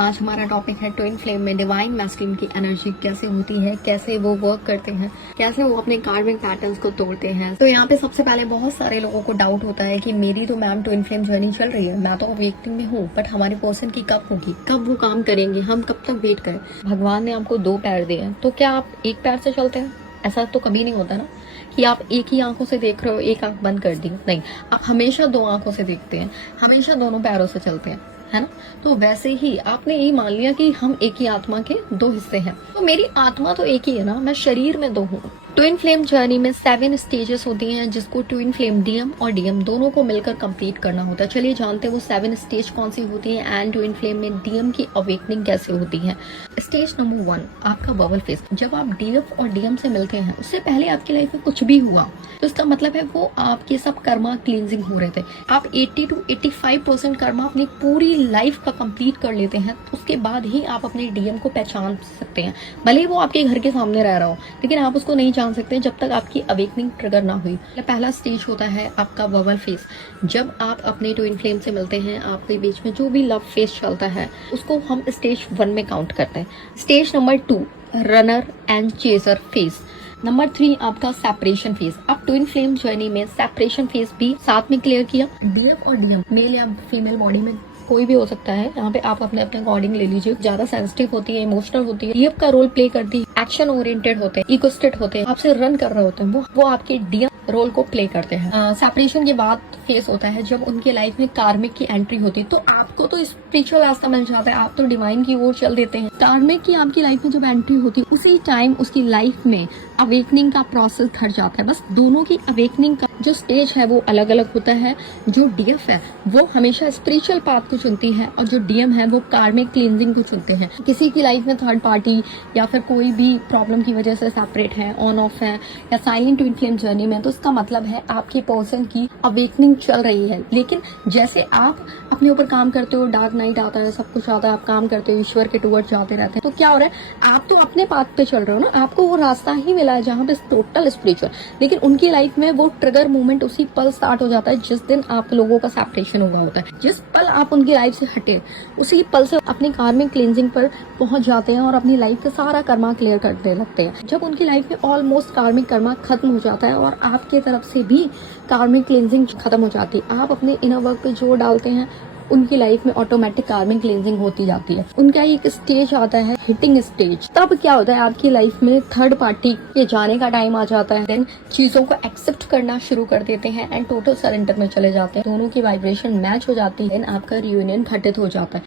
आज हमारा टॉपिक है ट्विन फ्लेम में डिवाइन मैस्कुलिन की एनर्जी कैसे होती है, कैसे वो वर्क करते हैं, कैसे वो अपने कार्मिक पैटर्न्स को तोड़ते हैं। तो यहाँ पे सबसे पहले बहुत सारे लोगों को डाउट होता है कि मेरी तो मैम ट्विन फ्लेम जर्नी चल रही है, मैं तो अवेकनिंग में हूँ, बट हमारे पर्सन की कब होगी, कब वो काम करेंगे, हम कब तक वेट करें। भगवान ने आपको 2 पैर दिए हैं, तो क्या आप एक पैर से चलते हैं? ऐसा तो कभी नहीं होता ना कि आप एक ही आंखों से देख रहे हो, एक आंख बंद कर दी। नहीं, आप हमेशा 2 आंखों से देखते हैं, हमेशा दोनों पैरों से चलते हैं, है ना। तो वैसे ही आपने यही मान लिया कि हम एक ही आत्मा के 2 हिस्से हैं। तो मेरी आत्मा तो एक ही है ना, मैं शरीर में 2 हूँ। ट्विन फ्लेम जर्नी में 7 स्टेजेस होती हैं, जिसको ट्विन फ्लेम डीएम और डीएम दोनों को मिलकर कंप्लीट करना होता है। चलिए जानते हैं वो 7 स्टेज कौन सी होती है एंड ट्विन फ्लेम में डीएम की अवेकनिंग कैसे होती है। स्टेज नंबर 1 आपका बबल फेस। जब आप डीएफ और डीएम से मिलते हैं, उससे पहले आपकी लाइफ में कुछ भी हुआ तो इसका मतलब है वो आपके सब कर्मा क्लींजिंग हो रहे थे। आप 80 to 85% कर्मा अपनी पूरी लाइफ का कंप्लीट कर लेते हैं, तो उसके बाद ही आप अपने डीएम को पहचान सकते हैं। भले ही वो आपके घर के सामने रह रहा हो, लेकिन आप उसको नहीं जान सकते जब तक आपकी अवेकनिंग ट्रिगर ना हुई। पहला स्टेज होता है आपका बबल फेस। जब आप अपने ट्विन फ्लेम से मिलते हैं, आपके बीच में जो भी लव फेस चलता है उसको हम स्टेज 1 में काउंट करते हैं। Stage number 2 runner and chaser face. Number 3 आपका सेपरेशन फेज। अब ट्विन फ्लेम जर्नी में सेपरेशन फेज भी साथ में क्लियर किया। डीएफ और डीएम मेल या फीमेल बॉडी में कोई भी हो सकता है, यहाँ पे आप अपने अपने अकॉर्डिंग ले लीजिए। ज्यादा सेंसिटिव होती है, इमोशनल होती है, डीएफ का रोल प्ले करती है, एक्शन ओरिएंटेड होते हैं, इगोस्टेट होते हैं, आपसे रन कर रहे होते हैं, वो आपके डीएम रोल को प्ले करते हैं। सेपरेशन के बाद फेस होता है जब उनके लाइफ में कार्मिक की एंट्री होती है। तो आपको तो स्पिरिचुअल रास्ता मिल जाता है, आप तो डिवाइन की ओर चल देते हैं। कार्मिक की आपकी लाइफ में जब एंट्री होती है, उसी टाइम उसकी लाइफ में अवेकनिंग का प्रोसेस घट जाता है। बस दोनों की अवेकनिंग का जो स्टेज है वो अलग अलग होता है। जो डीएफ है वो हमेशा स्पिरिचुअल पाथ को चुनती है और जो डीएम है वो कार्मिक क्लींजिंग को चुनते हैं। किसी की लाइफ में थर्ड पार्टी या फिर कोई भी प्रॉब्लम की वजह से सेपरेट है, ऑन ऑफ है या साइलेंट ट्विन फ्लेम जर्नी में, तो इसका मतलब है आपके पर्सन की अवेकनिंग चल रही है। लेकिन जैसे आप अपने ऊपर काम करते हो, डार्क नाइट आता है, सब कुछ आता है, आप काम करते हो, ईश्वर के टुवर्ड जाते रहते हैं, तो क्या हो रहा है, आप तो अपने पाथ पे चल रहे हो ना, आपको वो रास्ता ही मिला है जहाँ पे टोटल स्पिरिचुअल। लेकिन उनकी लाइफ में वो ट्रिगर मूवमेंट उसी पल स्टार्ट हो जाता है जिस दिन आप लोगों का सेपरेशन हुआ होता है। जिस पल आप उनकी लाइफ से हटे, उसी पल से अपनी कार्मिक क्लींजिंग पर पहुंच जाते हैं और अपनी लाइफ का सारा कर्मा क्लियर करने लगते हैं। जब उनकी लाइफ में ऑलमोस्ट कार्मिक कर्मा खत्म हो जाता है और आपके तरफ से भी कार्मिक क्लींजिंग खत्म हो जाती है, आप अपने इनर वर्क पे जोर डालते हैं, उनकी लाइफ में ऑटोमेटिक कार्मिक क्लींजिंग होती जाती है। उनका एक स्टेज आता है हिटिंग स्टेज। तब क्या होता है, आपकी लाइफ में थर्ड पार्टी के जाने का टाइम आ जाता है। देन चीजों को एक्सेप्ट करना शुरू कर देते हैं एंड टोटल सरेंडर में चले जाते हैं। दोनों की वाइब्रेशन मैच हो जाती है, आपका रियूनियन घटित हो जाता है।